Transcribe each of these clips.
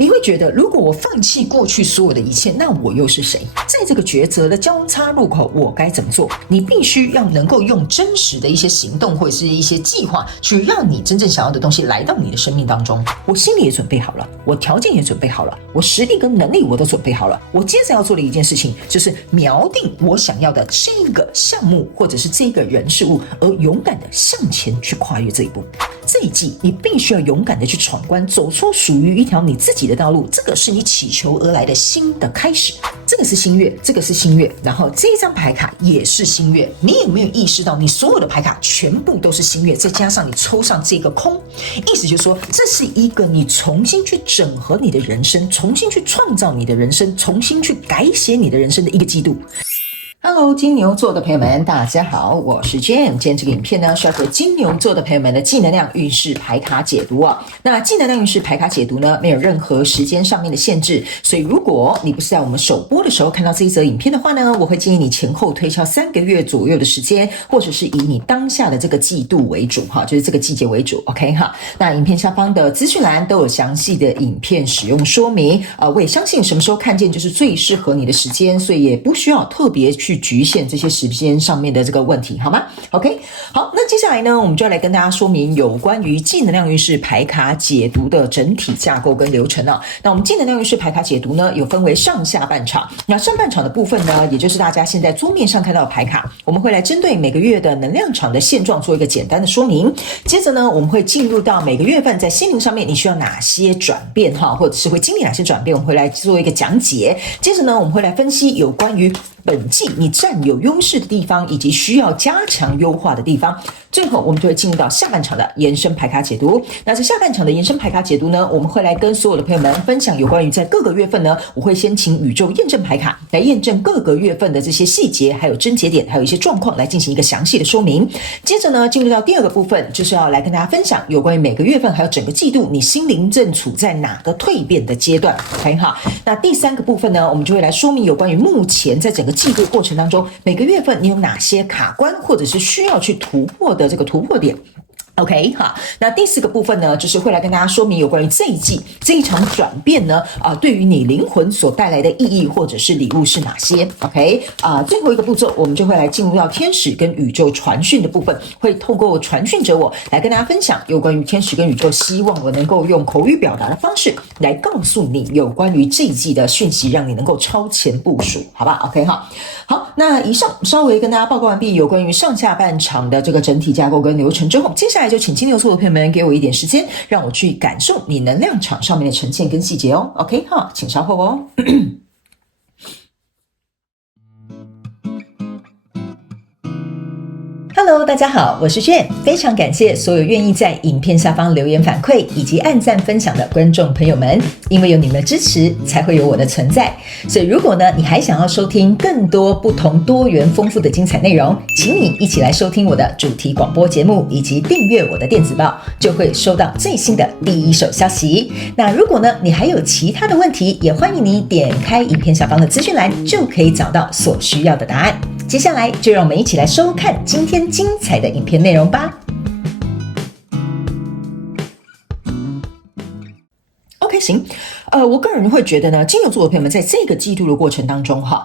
你会觉得，如果我放弃过去所有的一切，那我又是谁？在这个抉择的交叉路口，我该怎么做？你必须要能够用真实的一些行动或者是一些计划，去让你真正想要的东西来到你的生命当中。我心里也准备好了，我条件也准备好了，我实力跟能力我都准备好了。我接着要做的一件事情，就是瞄定我想要的这个项目或者是这个人事物，而勇敢的向前去跨越这一步。这一季你必须要勇敢的去闯关，走出属于一条你自己的道路，这个是你祈求而来的新的开始。这个是新月，这个是新月，然后这张牌卡也是新月。你有没有意识到，你所有的牌卡全部都是新月，再加上你抽上这个空，意思就是说，这是一个你重新去整合你的人生，重新去创造你的人生，重新去改写你的人生的一个季度。Hello， 金牛座的朋友们，大家好，我是 Jane。今天这个影片呢，是要给金牛座的朋友们的技能量运势牌卡解读啊。那技能量运势牌卡解读呢，没有任何时间上面的限制，所以如果你不是在我们首播的时候看到这一则影片的话呢，我会建议你前后推敲3个月左右的时间，或者是以你当下的这个季度为主哈，就是这个季节为主 ，OK 哈。那影片下方的资讯栏都有详细的影片使用说明我也相信什么时候看见就是最适合你的时间，所以也不需要特别去局限这些时间上面的这个问题，好吗 ？OK， 好，那接下来呢，我们就要来跟大家说明有关于技能量运势牌卡解读的整体架构跟流程啊。那我们技能量运势牌卡解读呢，有分为上下半场。那上半场的部分呢，也就是大家现在桌面上看到的牌卡，我们会来针对每个月的能量场的现状做一个简单的说明。接着呢，我们会进入到每个月份在心灵上面你需要哪些转变哈，或者是会经历哪些转变，我们会来做一个讲解。接着呢，我们会来分析有关于本季你占有优势的地方，以及需要加强优化的地方。最后我们就会进入到下半场的延伸牌卡解读。那在下半场的延伸牌卡解读呢，我们会来跟所有的朋友们分享有关于在各个月份呢，我会先请宇宙验证牌卡来验证各个月份的这些细节，还有症结点，还有一些状况来进行一个详细的说明。接着呢，进入到第二个部分，就是要来跟大家分享有关于每个月份还有整个季度你心灵正处在哪个蜕变的阶段。OK 哈，那第三个部分呢，我们就会来说明有关于目前在整个季度过程当中，每个月份你有哪些卡关，或者是需要去突破的这个突破点。OK 好，那第四个部分呢，就是会来跟大家说明有关于这一季这一场转变呢，对于你灵魂所带来的意义或者是礼物是哪些 ？OK 最后一个步骤，我们就会来进入到天使跟宇宙传讯的部分，会透过传讯者我来跟大家分享有关于天使跟宇宙，希望我能够用口语表达的方式来告诉你有关于这一季的讯息，让你能够超前部署，好吧 ？OK 好，那以上稍微跟大家报告完毕有关于上下半场的这个整体架构跟流程之后，接下来就请金牛座的朋友们给我一点时间，让我去感受你能量场上面的呈现跟细节哦。OK 好，请稍后哦。Hello， 大家好，我是 Jane， 非常感谢所有愿意在影片下方留言反馈以及按赞分享的观众朋友们，因为有你们的支持，才会有我的存在。所以如果呢，你还想要收听更多不同多元丰富的精彩内容，请你一起来收听我的主题广播节目，以及订阅我的电子报，就会收到最新的第一手消息。那如果呢，你还有其他的问题，也欢迎你点开影片下方的资讯栏，就可以找到所需要的答案。接下来就让我们一起来收看今天精彩的影片内容吧。OK， 行。我个人会觉得呢，金牛座的朋友们在这个季度的过程当中哈，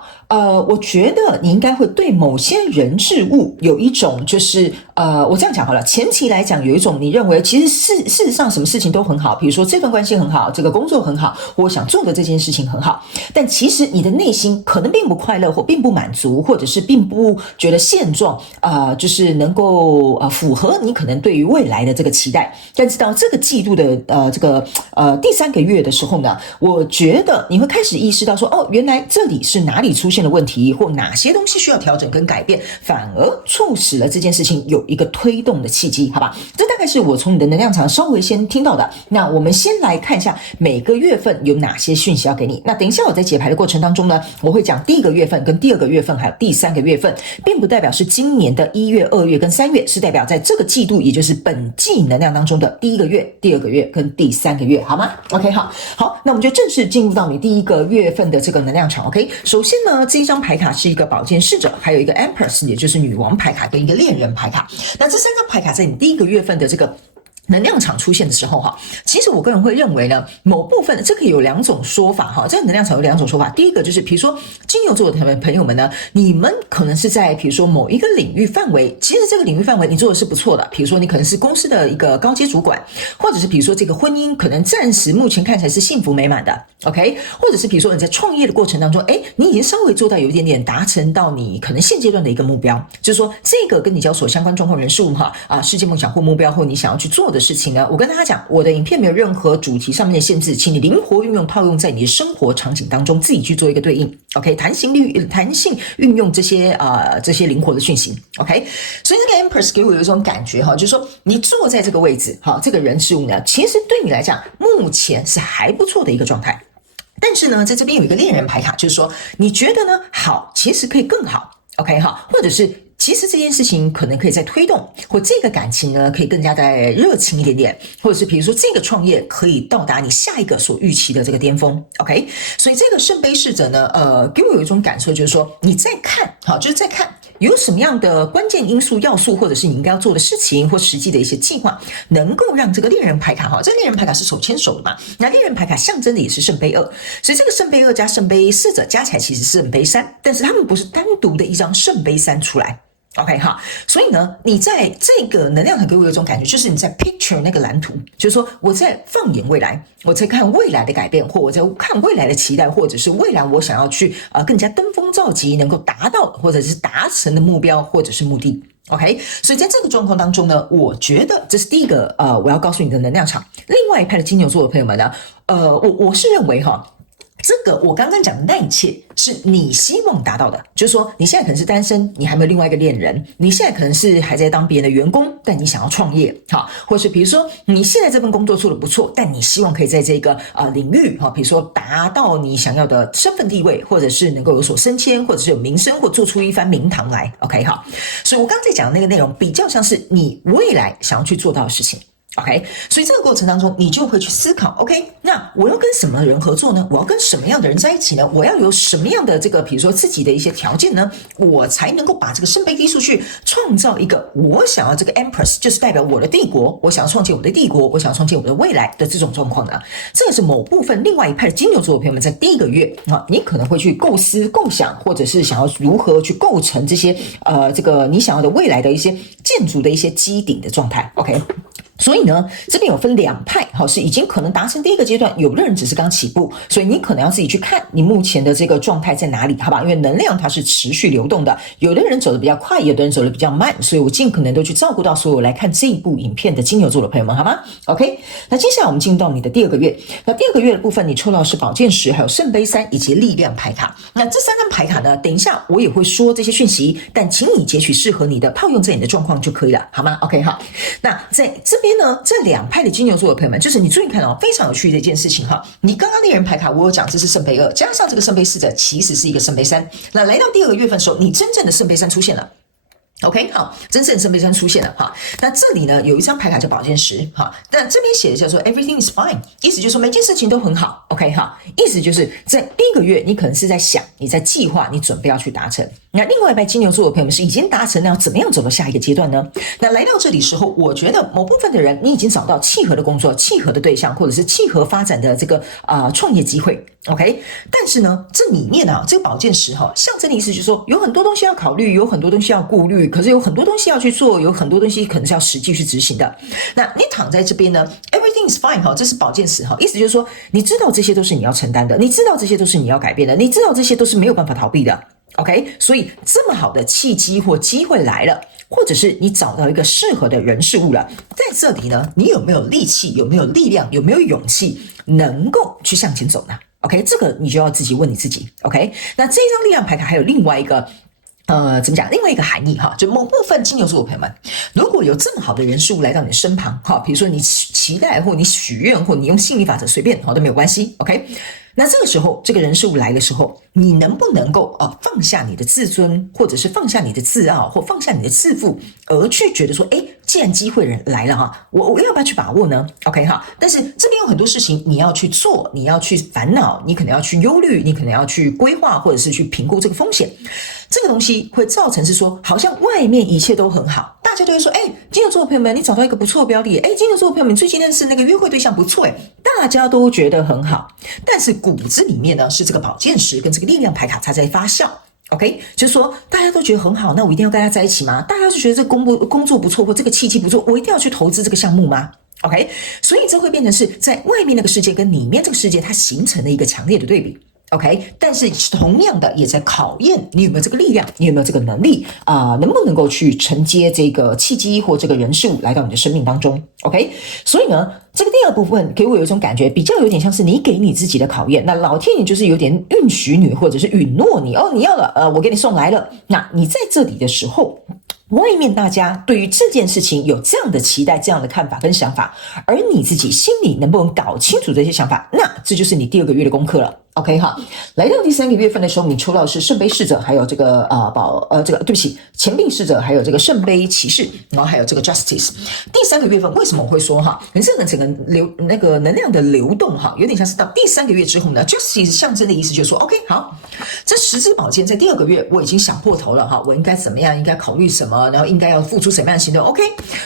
我觉得你应该会对某些人事物有一种就是我这样讲好了，前期来讲有一种你认为其实事实上什么事情都很好，比如说这份关系很好，这个工作很好，我想做的这件事情很好，但其实你的内心可能并不快乐，或并不满足，或者是并不觉得现状就是能够符合你可能对于未来的这个期待。但是到这个季度的这个第3个月的时候呢，我觉得你会开始意识到说，原来这里是哪里出现了问题，或哪些东西需要调整跟改变，反而促使了这件事情有一个推动的契机，好吧？这大概是我从你的能量场稍微先听到的。那我们先来看一下每个月份有哪些讯息要给你。那等一下我在解牌的过程当中呢，我会讲第1个月份跟第2个月份还有第3个月份，并不代表是今年的1月、2月跟3月，是代表在这个季度，也就是本季能量当中的第1个月、第2个月跟第3个月，好吗 ？OK， 好，那我们就正式进入到你第1个月份的这个能量场。OK， 首先呢，这一张牌卡是一个宝剑侍者，还有一个 Empress， 也就是女王牌卡跟一个恋人牌卡。那这3张牌卡在你第1个月份的这个能量场出现的时候哈，其实我个人会认为呢，某部分这个有两种说法哈，这个能量场有两种说法。第一个就是比如说金牛座的朋友们呢，你们可能是在比如说某一个领域范围，其实这个领域范围你做的是不错的，比如说你可能是公司的一个高阶主管，或者是比如说这个婚姻可能暂时目前看起来是幸福美满的 ，OK， 或者是比如说你在创业的过程当中，你已经稍微做到有一点点达成到你可能现阶段的一个目标，就是说这个跟你交所相关状况人事物哈世界梦想或目标或你想要去做的事情呢，我跟大家讲，我的影片没有任何主题上面的限制，请你灵活运用套用在你的生活场景当中，自己去做一个对应 ，OK， 弹性运用这些灵活的讯息 ，OK， 所以这个 Empress 给我有一种感觉哈，就是说你坐在这个位置哈，这个人事物呢，其实对你来讲目前是还不错的一个状态。但是呢，在这边有一个恋人牌卡，就是说你觉得呢好，其实可以更好 ，OK 哈，或者是其实这件事情可能可以再推动，或这个感情呢可以更加再热情一点点，或者是比如说这个创业可以到达你下一个所预期的这个巅峰 ，OK， 所以这个圣杯侍者呢，给我有一种感受，就是说你在看，好，就是在看。有什么样的关键因素要素，或者是你应该要做的事情，或实际的一些计划，能够让这个恋人牌卡哈，这个恋人牌卡是手牵手的嘛？那恋人牌卡象征的也是圣杯2，所以这个圣杯2加圣杯侍者加起来其实是圣杯3，但是他们不是单独的一张圣杯3出来。OK 哈，所以呢，你在这个能量场给我有一种感觉，就是你在 picture 那个蓝图，就是说我在放眼未来，我在看未来的改变，或我在看未来的期待，或者是未来我想要去更加登峰造极，能够达到或者是达成的目标或者是目的。OK， 所以在这个状况当中呢，我觉得这是第一个我要告诉你的能量场。另外一派的金牛座的朋友们呢，我是认为哈。这个我刚刚讲的那一切是你希望达到的，就是说你现在可能是单身，你还没有另外一个恋人，你现在可能是还在当别人的员工，但你想要创业，好，或是比如说你现在这份工作做得不错，但你希望可以在这个领域，比如说达到你想要的身份地位，或者是能够有所升迁，或者是有名声，或做出一番名堂来 ，OK 好，所以我刚才讲的那个内容比较像是你未来想要去做到的事情。OK， 所以这个过程当中，你就会去思考 ，OK， 那我要跟什么人合作呢？我要跟什么样的人在一起呢？我要有什么样的这个，比如说自己的一些条件呢？我才能够把这个圣杯低出去，创造一个我想要这个 Empress， 就是代表我的帝国，我想要创建我的帝国，我想要创建我的未来的这种状况呢？这个是某部分另外一派的金牛座的朋友们在第一个月你可能会去构思、构想，或者是想要如何去构成这些这个你想要的未来的一些建筑的一些基底的状态 ，OK。所以呢，这边有分两派，是已经可能达成第一个阶段，有的人只是刚起步，所以你可能要自己去看你目前的这个状态在哪里，好吧？因为能量它是持续流动的，有的人走得比较快，有的人走得比较慢，所以我尽可能都去照顾到所有来看这一部影片的金牛座的朋友们，好吗 ？OK， 那接下来我们进入到你的第二个月，那第二个月的部分，你抽到的是宝剑10，还有圣杯3以及力量牌卡。那这3张牌卡呢，等一下我也会说这些讯息，但请你截取适合你的，套用在你的状况就可以了，好吗 ？OK， 好，那在这边呢，这两派的金牛座的朋友们，就是你注意看非常有趣的一件事情哈。你刚刚猎人牌卡我有讲这是圣杯2，加上这个圣杯侍者其实是一个圣杯3。那来到第二个月份的时候，你真正的圣杯3出现了。OK， 好，真正的圣杯3出现了哈。那这里呢有一张牌卡叫宝剑10哈，那这边写的叫做 Everything is fine， 意思就是说每件事情都很好。OK 哈，意思就是在第一个月你可能是在想，你在计划，你准备要去达成。那另外一派金牛座的朋友们是已经达成了，要怎么样走到下一个阶段呢？那来到这里时候，我觉得某部分的人你已经找到契合的工作、契合的对象，或者是契合发展的这个创业机会。OK， 但是呢，这里面这个宝剑10象征的意思就是说，有很多东西要考虑，有很多东西要顾虑，可是有很多东西要去做，有很多东西可能是要实际去执行的。那你躺在这边呢 ，Everything is fine 这是宝剑10意思就是说，你知道这些都是你要承担的，你知道这些都是你要改变的，你知道这些都是没有办法逃避的。OK， 所以这么好的契机或机会来了，或者是你找到一个适合的人事物了，在这里呢，你有没有力气，有没有力量，有没有勇气，能够去向前走呢？ OK， 这个你就要自己问你自己。OK， 那这一张力量牌卡还有另外一个怎么讲？另外一个含义就某部分金牛座的朋友们，如果有这么好的人事物来到你的身旁比如说你期待或你许愿或你用吸引力法则随便都没有关系。OK， 那这个时候这个人事物来的时候，你能不能够放下你的自尊，或者是放下你的自傲，或放下你的自负，而去觉得说，既然机会来了我要不要去把握呢 ？OK 但是这边有很多事情你要去做，你要去烦恼，你可能要去忧虑，你可能要去规划，或者是去评估这个风险。这个东西会造成是说，好像外面一切都很好，大大家都会说，金牛座的朋友们，你找到一个不错的标的，金牛座的朋友们最近认识那个约会对象不错，大家都觉得很好，但是骨子里面呢是这个宝剑十跟这个力量牌卡它在发酵。OK， 就是说大家都觉得很好，那我一定要跟他在一起吗？大家就觉得这个工作不错或这个契机不错，我一定要去投资这个项目吗？OK， 所以这会变成是在外面那个世界跟里面这个世界它形成了一个强烈的对比。OK， 但是同样的也在考验你有没有这个力量，你有没有这个能力能不能够去承接这个契机或这个人事物来到你的生命当中。OK， 所以呢，这个第二部分给我有一种感觉，比较有点像是你给你自己的考验。那老天爷就是有点允许你，或者是允诺你，你要了，我给你送来了。那你在这里的时候，外面大家对于这件事情有这样的期待、这样的看法跟想法，而你自己心里能不能搞清楚这些想法，那这就是你第二个月的功课了。OK 哈，来到第3个月份的时候，你抽到的是圣杯侍者，还有这个对不起，钱币侍者，还有这个圣杯骑士，然后还有这个 Justice。第3个月份为什么我会说哈，这个整个那个能量的流动哈，有点像是到第3个月之后呢 ，Justice 象征的意思就是说 ，OK 好，这10支宝剑在第2个月我已经想破头了哈，我应该怎么样，应该考虑什么，然后应该要付出什么样的行动 ？OK，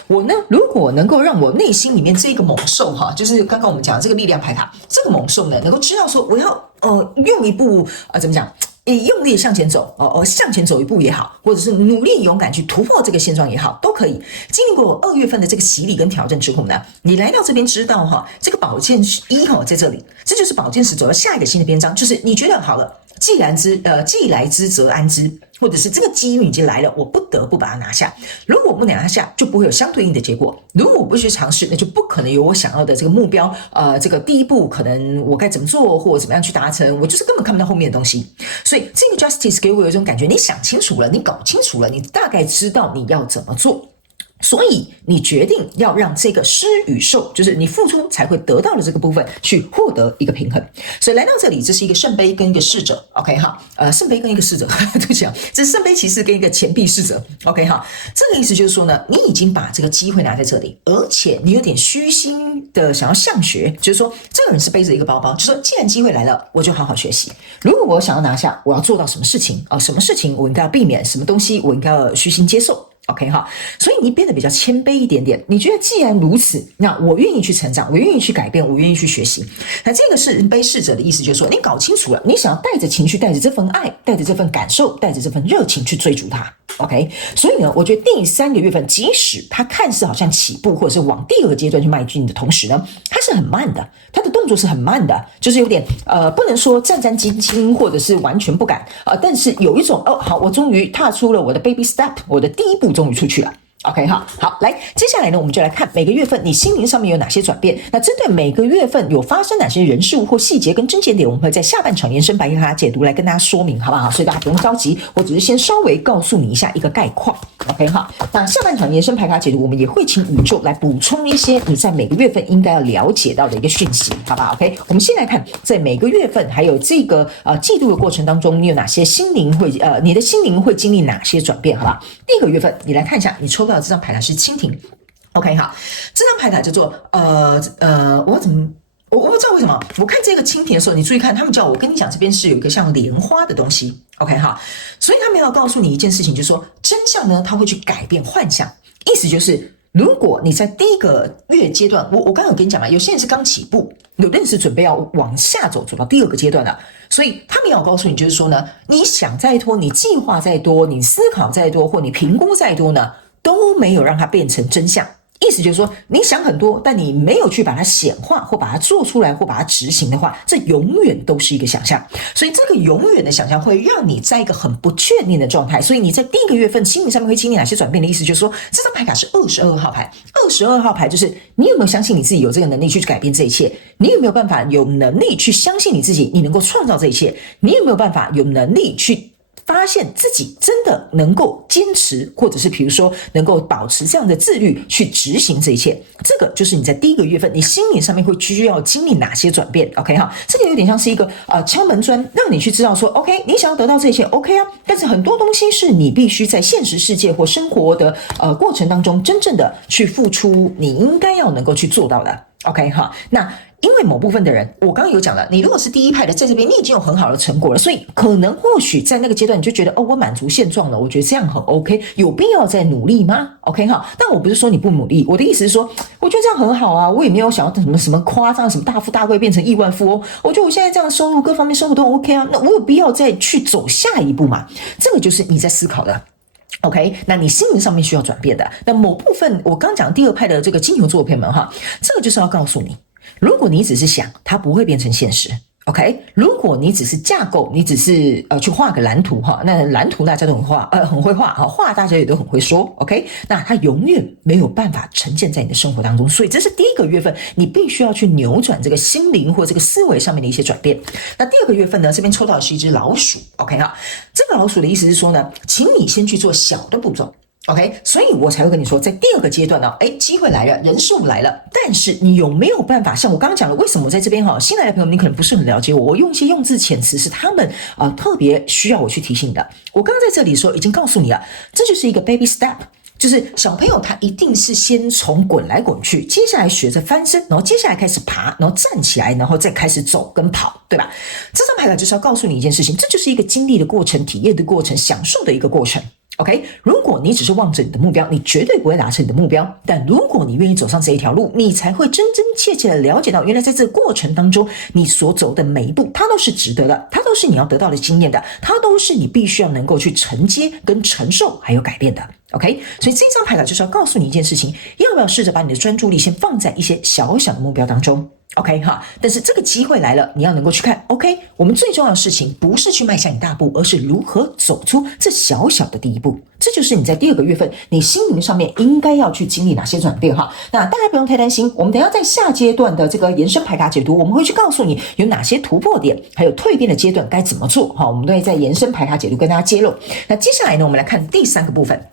我呢如果能够让我内心里面这个猛兽哈，就是刚刚我们讲的这个力量牌卡，这个猛兽呢能够知道说我要用一步怎么讲？用力向前走，向前走一步也好，或者是努力勇敢去突破这个现状也好，都可以。经历过2月份的这个洗礼跟挑战之后呢，你来到这边知道哈，这个宝剑1在这里，这就是宝剑10走到下一个新的篇章，就是你觉得好了，既来之则安之，或者是这个机遇已经来了，我不得不把它拿下。如果我不拿下，就不会有相对应的结果。如果我不去尝试，那就不可能有我想要的这个目标。这个第一步可能我该怎么做，或者怎么样去达成，我就是根本看不到后面的东西。所以这个 Justice 给我有一种感觉，你想清楚了，你搞清楚了，你大概知道你要怎么做。所以你决定要让这个施与受，就是你付出才会得到的这个部分去获得一个平衡。所以来到这里，这是一个圣杯跟一个侍者 ，OK 哈，圣杯跟一个侍者，对不起啊，这是圣杯骑士跟一个钱币侍者 ，OK 哈，这个意思就是说呢，你已经把这个机会拿在这里，而且你有点虚心的想要向学，就是说这个人是背着一个包包，就是说既然机会来了，我就好好学习。如果我想要拿下，我要做到什么事情啊？什么事情我应该要避免？什么东西我应该要虚心接受？ OK 哈，所以你变得比较谦卑一点点。你觉得既然如此，那我愿意去成长，我愿意去改变，我愿意去学习。那这个是杯侍者的意思，就是说你搞清楚了，你想要带着情绪，带着这份爱，带着这份感受，带着这份热情去追逐它。OK， 所以呢，我觉得第3个月份，即使它看似好像起步或者是往第2个阶段去迈进的同时呢，它是很慢的，它的动作是很慢的，就是有点不能说战战兢兢或者是完全不敢但是有一种好，我终于踏出了我的 baby step， 我的第一步终于出去了。OK 哈，好，来，接下来呢，我们就来看每个月份你心灵上面有哪些转变。那针对每个月份有发生哪些人事物或细节跟症结点，我们会在下半场延伸白卡解读来跟大家说明，好不好？所以大家不用着急，我只是先稍微告诉你一下一个概况。OK 哈，那下半场延伸牌卡解读，我们也会请宇宙来补充一些你在每个月份应该要了解到的一个讯息，好不好 ？OK， 我们先来看在每个月份还有这个季度的过程当中，你有哪些心灵会你的心灵会经历哪些转变，好不好？第1个月份，你来看一下，你抽到的这张牌卡是蜻蜓。OK 好，这张牌卡叫做我不知道为什么，我看这个蜻蜓的时候，你注意看，他们叫我跟你讲，这边是有一个像莲花的东西 ，OK 哈，所以他们要告诉你一件事情，就是说真相呢，它会去改变幻象，意思就是，如果你在第1个月阶段，我刚刚有跟你讲嘛，有些人是刚起步，有的人是准备要往下走到第2个阶段了，所以他们要告诉你，就是说呢，你想再多，你计划再多，你思考再多，或你评估再多呢，都没有让它变成真相。意思就是说，你想很多，但你没有去把它显化，或把它做出来，或把它执行的话，这永远都是一个想象。所以这个永远的想象会让你在一个很不确定的状态。所以你在第1个月份心理上面会经历哪些转变的意思，就是说，这张牌卡是22号牌，22号牌就是你有没有相信你自己有这个能力去改变这一切？你有没有办法有能力去相信你自己，你能够创造这一切？你有没有办法有能力去发现自己真的能够坚持，或者是比如说能够保持这样的自律去执行这一切，这个就是你在第1个月份你心理上面会需要经历哪些转变 OK 哈，这个有点像是一个敲门砖，让你去知道说 OK 你想要得到这些 OK 啊，但是很多东西是你必须在现实世界或生活的过程当中真正的去付出，你应该要能够去做到的 OK 哈，那因为某部分的人，我刚刚有讲了，你如果是第一派的，在这边你已经有很好的成果了，所以可能或许在那个阶段你就觉得，我满足现状了，我觉得这样很 OK， 有必要再努力吗 ？OK 哈，但我不是说你不努力，我的意思是说，我觉得这样很好啊，我也没有想要什么夸张，什么大富大贵变成亿万富翁，我觉得我现在这样的收入各方面生活都 OK 啊，那我有必要再去走下一步嘛？这个就是你在思考的。OK， 那你心灵上面需要转变的，那某部分我刚讲第二派的这个金牛座朋友们哈，这个就是要告诉你，如果你只是想，它不会变成现实。OK， 如果你只是架构，你只是去画个蓝图哈，那蓝图大家都很会画哈，画大家也都很会说 OK， 那它永远没有办法呈现在你的生活当中，所以这是第一个月份你必须要去扭转这个心灵或这个思维上面的一些转变。那第二个月份呢，这边抽到的是一只老鼠 OK 哈，这个老鼠的意思是说呢，请你先去做小的步骤。OK， 所以我才会跟你说，在第二个阶段呢，机会来了，人数来了，但是你有没有办法？像我刚刚讲的，为什么我在这边新来的朋友你可能不是很了解我，我用一些用字遣词是他们特别需要我去提醒的。我刚刚在这里说已经告诉你了，这就是一个 baby step。就是小朋友他一定是先从滚来滚去，接下来学着翻身，然后接下来开始爬，然后站起来，然后再开始走跟跑，对吧？这张牌卡就是要告诉你一件事情，这就是一个经历的过程，体验的过程，享受的一个过程。OK， 如果你只是望着你的目标，你绝对不会达成你的目标。但如果你愿意走上这一条路，你才会真真切切的了解到，原来在这个过程当中，你所走的每一步，它都是值得的，它都是你要得到的经验的，它都是你必须要能够去承接、跟承受还有改变的。OK， 所以这张牌卡就是要告诉你一件事情，要不要试着把你的专注力先放在一些小小的目标当中。OK 哈，但是这个机会来了，你要能够去看。OK， 我们最重要的事情不是去迈向一大步，而是如何走出这小小的第一步。这就是你在第二个月份，你心灵上面应该要去经历哪些转变哈。那大家不用太担心，我们等一下在下阶段的这个延伸牌卡解读，我们会去告诉你有哪些突破点，还有蜕变的阶段该怎么做哈。我们都会在延伸牌卡解读跟大家揭露。那接下来呢，我们来看第三个部分。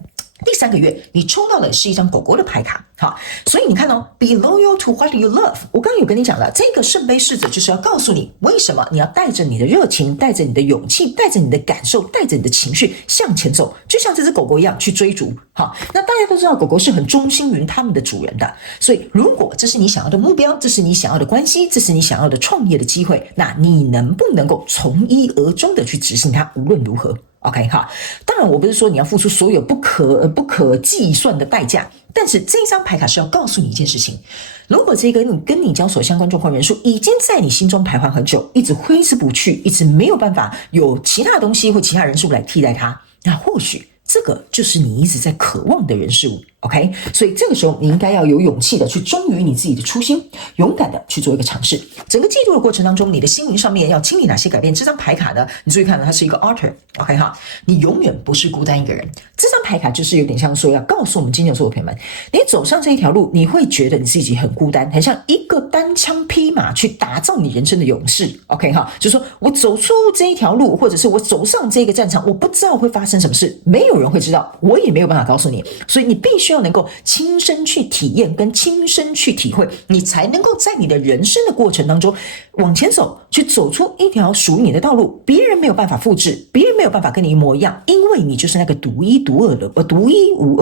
第三个月你抽到的是一张狗狗的牌卡，好，所以你看be loyal to what you love。我刚刚有跟你讲了，这个圣杯侍者就是要告诉你，为什么你要带着你的热情，带着你的勇气，带着你的感受，带着你的情绪向前走，就像这只狗狗一样去追逐。好，那大家都知道狗狗是很忠心于他们的主人的，所以如果这是你想要的目标，这是你想要的关系，这是你想要的创业的机会，那你能不能够从一而终的去执行它，无论如何？OK 哈，当然我不是说你要付出所有不可计算的代价，但是这张牌卡是要告诉你一件事情，如果这个跟你交手相关状况人数已经在你心中徘徊很久，一直挥之不去，一直没有办法有其他东西或其他人数来替代它，那或许这个就是你一直在渴望的人事物。OK， 所以这个时候你应该要有勇气的去忠于你自己的初心，勇敢的去做一个尝试。整个季度的过程当中，你的心灵上面要经历哪些改变？这张牌卡呢，你注意看，它是一个 altar。OK 哈，你永远不是孤单一个人。这张牌卡就是有点像说要告诉我们金牛座的朋友们，你走上这一条路，你会觉得你自己很孤单，很像一个单枪匹马去打造你人生的勇士。OK 哈，就是说我走出这一条路，或者是我走上这个战场，我不知道会发生什么事，没有人会知道，我也没有办法告诉你，所以你必须要能够亲身去体验跟亲身去体会，你才能够在你的人生的过程当中往前走，去走出一条属于你的道路，别人没有办法复制，别人没有办法跟你一模一样，因为你就是那个独一无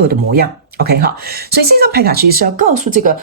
二的模样。OK 哈，所以这张牌卡其实是要告诉这个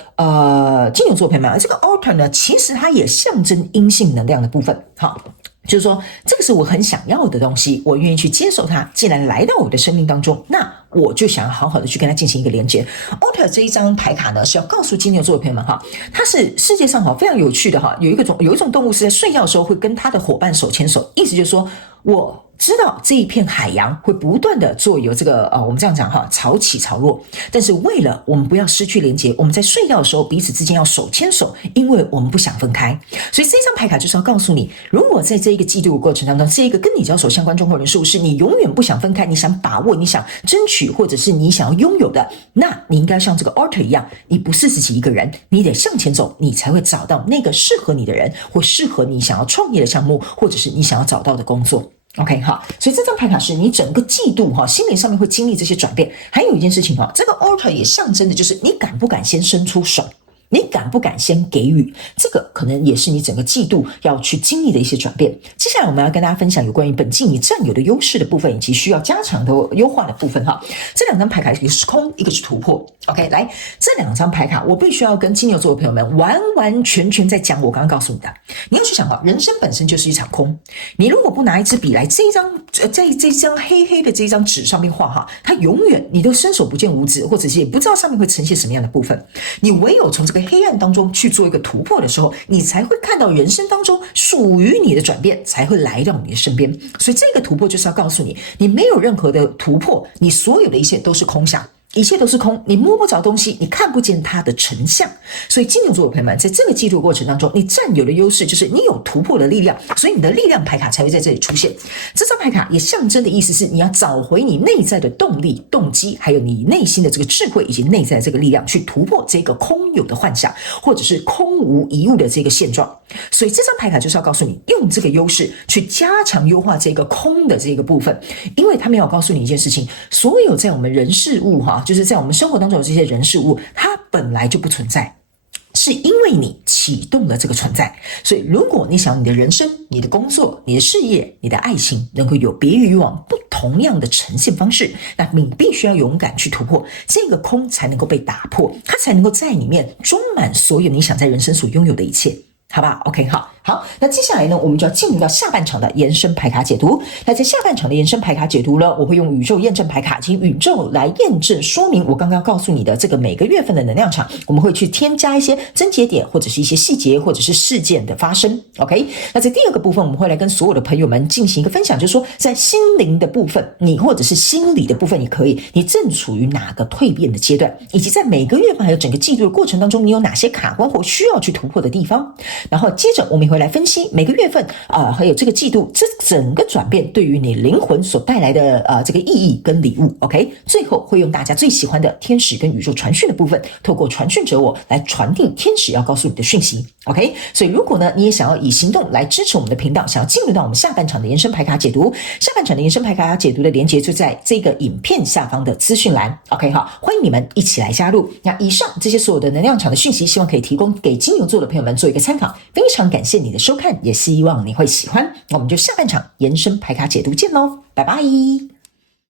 金牛座朋友们，这个 altar 呢，其实它也象征阴性能量的部分。好，就是说这个是我很想要的东西，我愿意去接受它，既然来到我的生命当中，那我就想要好好的去跟它进行一个连接。altar 这一张牌卡呢，是要告诉金牛座的朋友们哈，它是世界上非常有趣的哈，有一种动物是在睡觉的时候会跟它的伙伴手牵手，意思就是说我知道这一片海洋会不断的有这个我们这样讲哈，潮起潮落，但是为了我们不要失去连结，我们在睡觉的时候彼此之间要手牵手，因为我们不想分开。所以这张牌卡就是要告诉你，如果在这一个季度的过程当中，这一个跟你交手相关状况人数是你永远不想分开，你想把握，你想争取，或者是你想要拥有的，那你应该像这个 altar 一样，你不是自己一个人，你得向前走，你才会找到那个适合你的人，或适合你想要创业的项目，或者是你想要找到的工作。OK 好，所以这张牌卡是你整个季度心灵上面会经历这些转变。还有一件事情这个 altar 也象征的就是你敢不敢先伸出手。你敢不敢先给予？这个可能也是你整个季度要去经历的一些转变。接下来我们要跟大家分享有关于本季你占有的优势的部分，以及需要加强的优化的部分哈。这两张牌卡，一个是空，一个是突破。OK， 来，这两张牌卡，我必须要跟金牛座的朋友们完完全全在讲我刚刚告诉你的。你要去想人生本身就是一场空。你如果不拿一支笔来在这张黑黑的这张纸上面画哈，它永远你都伸手不见五指，或者是也不知道上面会呈现什么样的部分。你唯有从这个黑暗当中去做一个突破的时候，你才会看到人生当中属于你的转变才会来到你的身边。所以这个突破就是要告诉你，你没有任何的突破，你所有的一切都是空想。一切都是空，你摸不着东西，你看不见它的成像。所以金牛座的朋友们，在这个季度过程当中，你占有的优势就是你有突破的力量，所以你的力量牌卡才会在这里出现。这张牌卡也象征的意思是，你要找回你内在的动力、动机，还有你内心的这个智慧以及内在的这个力量，去突破这个空有的幻想，或者是空无一物的这个现状。所以这张牌卡就是要告诉你，用这个优势去加强优化这个空的这个部分，因为他们要告诉你一件事情，所有在我们人事物就是在我们生活当中的这些人事物，它本来就不存在，是因为你启动了这个存在。所以如果你想你的人生、你的工作、你的事业、你的爱情能够有别于以往不同样的呈现方式，那你必须要勇敢去突破，这个空才能够被打破，它才能够在里面装满所有你想在人生所拥有的一切。好吧 OK 好，那接下来呢，我们就要进入到下半场的延伸牌卡解读。那在下半场的延伸牌卡解读呢，我会用宇宙验证牌卡及宇宙来验证说明我刚刚告诉你的这个每个月份的能量场，我们会去添加一些症结点，或者是一些细节，或者是事件的发生。OK， 那在第二个部分，我们会来跟所有的朋友们进行一个分享，就是说在心灵的部分，你或者是心理的部分也可以，你正处于哪个蜕变的阶段，以及在每个月份还有整个季度的过程当中，你有哪些卡关或需要去突破的地方。然后接着我们也会来分析每个月份还有这个季度这整个转变对于你灵魂所带来的这个意义跟礼物。 OK， 最后会用大家最喜欢的天使跟宇宙传讯的部分，透过传讯者我来传递天使要告诉你的讯息。 OK， 所以如果呢你也想要以行动来支持我们的频道，想要进入到我们下半场的延伸牌卡解读，下半场的延伸牌卡解读的连结就在这个影片下方的资讯栏。 OK， 好，欢迎你们一起来加入。那以上这些所有的能量场的讯息，希望可以提供给金牛座的朋友们做一个参考。非常感谢你的收看，也希望你会喜欢。那我们就下半场延伸牌卡解读见咯，拜拜。